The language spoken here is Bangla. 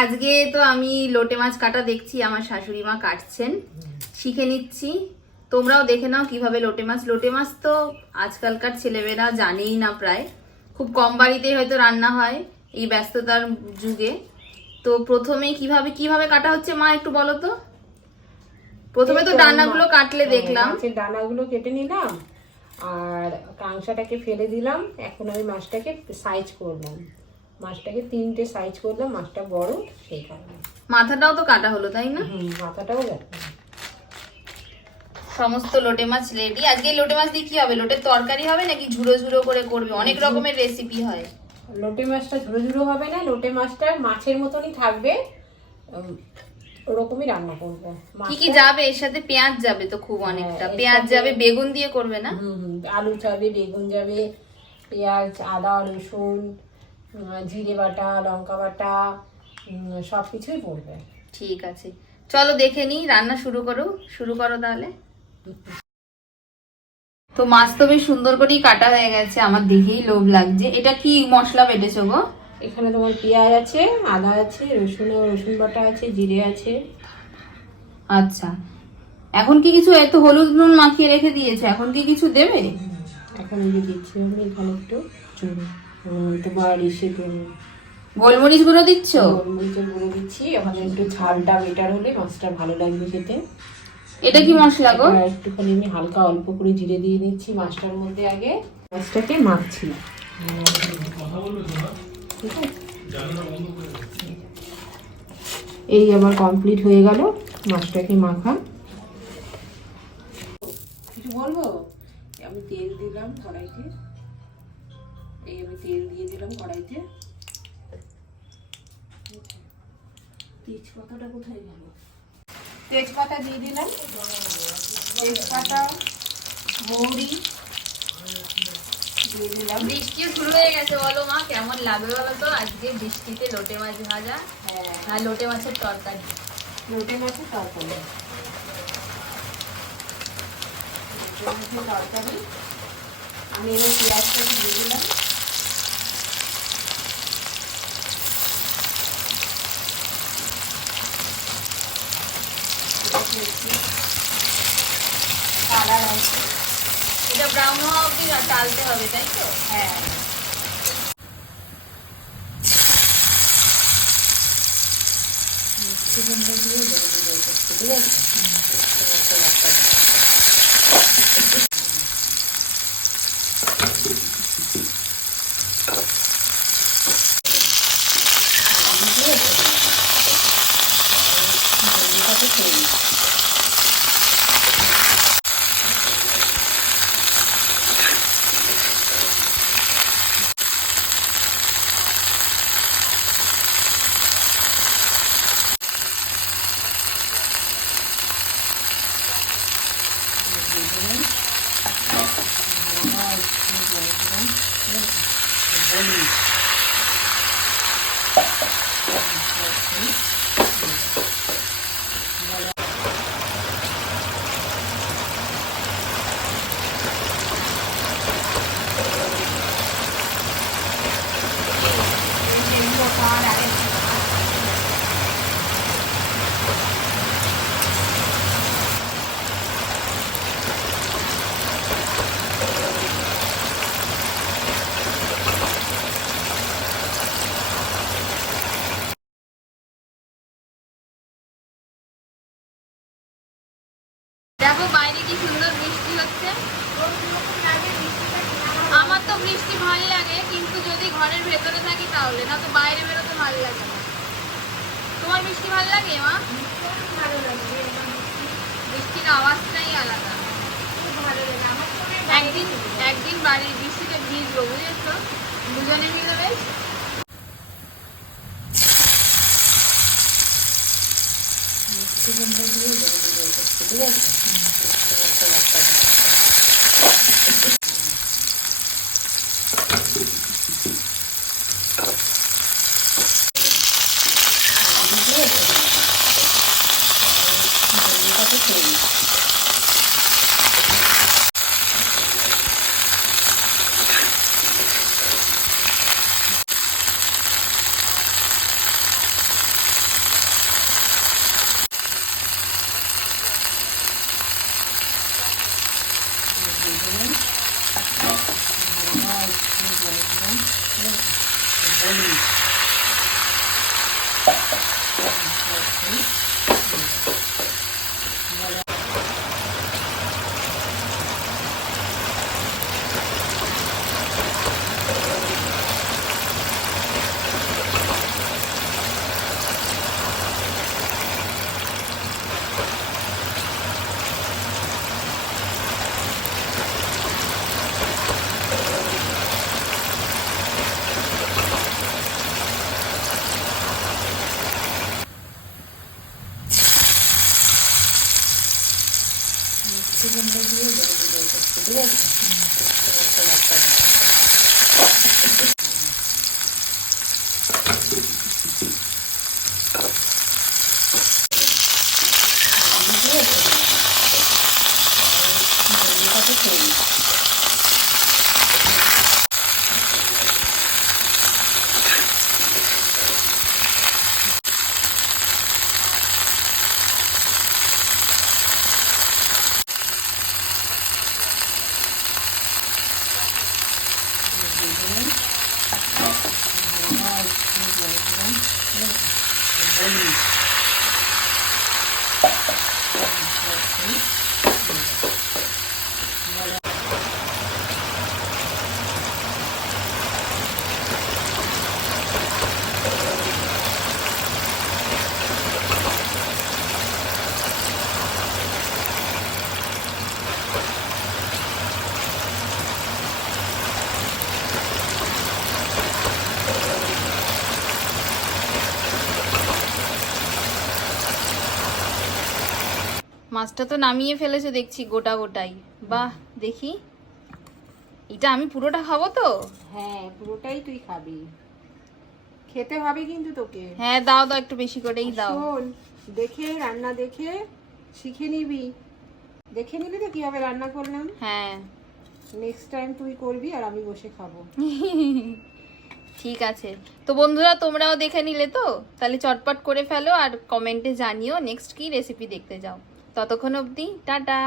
আজকে তো আমি লোটে মাছ কাটা দেখছি, আমার শাশুড়ি মা কাটছেন, শিখে নিচ্ছি। তোমরাও দেখে নাও কিভাবে লোটে মাছ তো আজকালকার ছেলেমেয়েরা জানেই না, প্রায় খুব কম বাড়িতেই হয়তো রান্না হয় এই ব্যস্ততার যুগে। তো প্রথমে কিভাবে কিভাবে কাটা হচ্ছে মা একটু বলো তো। প্রথমে তো ডানাগুলো কাটলে দেখলাম, মাছের ডানাগুলো কেটে নিলাম আর কাঁংসাটাকে ফেলে দিলাম। এখন আমি মাছটাকে সাইজ করলাম, মাছটাকে 3টে সাইজ করলাম, মাছটা বড় সেই কারণে। মাথাটাও তো কাটা হলো তাই না? মাথাটাও দেখলাম। সমস্ত লোটে মাছ রেডি। আজকে লোটে মাছ দিয়ে কি হবে? লোটের তরকারি হবে নাকি ঝুড়ো ঝুড়ো করে করবে? অনেক রকমের রেসিপি হয়। লোটে মাছটা ঝুড়ো ঝুড়ো হবে না, লোটে মাছটা মাছের মতনই থাকবে, ওরকমই রান্না করবো। কি কি যাবে এর সাথে? পেঁয়াজ যাবে তো খুব অনেকটা, পেঁয়াজ যাবে, বেগুন দিয়ে করবে না? আলু যাবে, বেগুন যাবে, পেঁয়াজ, আদা, রসুন, জিরে বাটা, লঙ্কা বাটা, সবকিছুই পড়বে। ঠিক আছে, চলো দেখে নিই, রান্না শুরু করো তাহলে। তো মাছ তো বেশ সুন্দর করেই কাটা হয়ে গেছে, আমার দেখেই লোভ লাগছে। এটা কি মশলা বেটেছো গো? এখানে তোমার পেঁয়াজ আছে, আদা আছে, রসুন বাটা আছে, জিরে আছে। আচ্ছা, এখন কি কিছু? এত হলুদ নুন মাখিয়ে রেখে দিয়েছে, এখন কি কিছু দেবে? এখন আমি দিচ্ছি, আমি এখানে একটু তোমার গোলমরিচ গুঁড়ো দিচ্ছ? গোলমরিচের গুঁড়ো দিচ্ছি, ওখানে একটু ঝালটা বেটার হলে মাছটা ভালো লাগবে খেতে। এটা কি মশলা গো? একটুখানি আমি হালকা অল্প করে জিরে দিয়ে দিচ্ছি মাছটার মধ্যে। আগে মাছটাকে মাখছি। এই আবার কমপ্লিট হয়ে গেল মাছটাকে মাখা। কিছু বলবো? আমি তেল দিলাম কড়াইতে, এই আমি তেল দিয়ে দিলাম কড়াইতে। তেজপাতাটা কোথায় গেল? তেজপাতা দিয়ে দিলাম, তেজপাতা, মৌরি দিয়ে দিলাম। বৃষ্টিও শুরু হয়ে গেছে, বলো মা কেমন লাগবে বলো তো আজকে বৃষ্টিতে লোটে মাছ ভাজা আর লোটে মাছের তরকারি। লোটে মাছের তরকারি, আমি এবার পেঁয়াজটা দিয়ে দিলাম। কালার আছে, এটা ব্রাউন হওয়া অব্দি চালতে হবে তাই তো? হ্যাঁ, ঠিক আছে। দেখো বাইরে কি সুন্দর বৃষ্টি হচ্ছে। আমার তো বৃষ্টি ভালো লাগে, কিন্তু যদি ঘরের ভেতরে থাকি তাহলে, না তো বাইরে বেরোতে ভালো লাগে না। তোমার বৃষ্টি ভালো লাগে মা? ভালো লাগে, বৃষ্টির আওয়াজটাই আলাদা, ভালো লাগে আমার। একদিন বাড়ির বৃষ্টিতে ভিজবো বুঝেছো, দুজনে মিলে বেশ। ঠিক আছে। মাছটা তো নামিয়ে ফেলেছে দেখছি গোটা গোটাই। বাহ, দেখি এটা আমি পুরোটা খাবো তো? হ্যাঁ, পুরোটাই তুই খাবি, খেতে হবে কিন্তু তোকে। হ্যাঁ দাও দাও, একটু বেশি করেই দাও। শোন, দেখে রান্না দেখে শিখে নিবি, দেখে নিবি তো কিভাবে রান্না করলাম। হ্যাঁ নেক্সট টাইম তুই করবি আর আমি বসে খাবো। ঠিক আছে, তো বন্ধুরা তোমরাও দেখে নিলে তো, তাহলে চটপট করে ফেলো আর কমেন্টে জানিও নেক্সট কি রেসিপি দেখতে যাও। ততক্ষণ অবধি টাটা।